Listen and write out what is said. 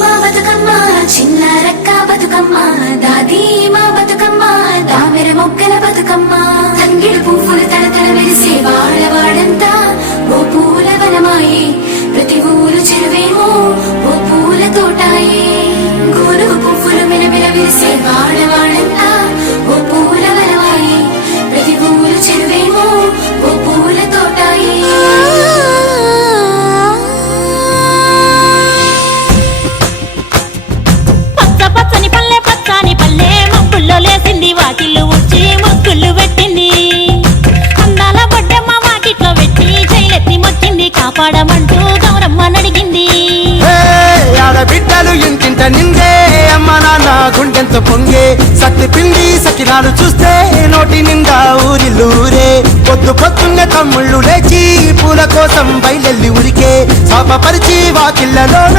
మా బతుకమ్మ చిన్న రక్క బతుకమ్మ దాది మా బతుకమ్మ దామెర మొగ్గల బతుకమ్మ తంగిడు పువ్వులు తడతడ మెరిసే వాడవాడంతా ఓ పూల వనమాయే ప్రతి ఊరు చెరువేమో ఓ పూల తోటాయే గోరు పువ్వులు మెలమెల మెరిసే వాడవాడంతా ఓ పూల వనమాయే ప్రతి ఊరు చెరువేమో ఓ పూల తోటాయే పచ్చని పల్లె పచ్చని పల్లె మబ్బుల్లో లేసింది వాకిళ్ళు ఉచ్చి ముగ్గులు పెట్టింది అందాల బొడ్డమ్మ వాకిట్లో పెట్టి జైలెత్తి మొక్కింది కాపాడమంటూ గౌరమ్మ నడిగింది ఆడబిడ్డలు ఇంటింట నిందే అమ్మ నాన్న గుండెంతో పొంగే సత్తి పిండి సకినాలు చూస్తే నోటి నిండా ఊరిల్లూరే పొద్దు పొద్దున్న తమ్ముళ్ళు లేచి పూల కోసం బయలెల్లి ఉరికే శాపపరిచి వాకిళ్ళలోన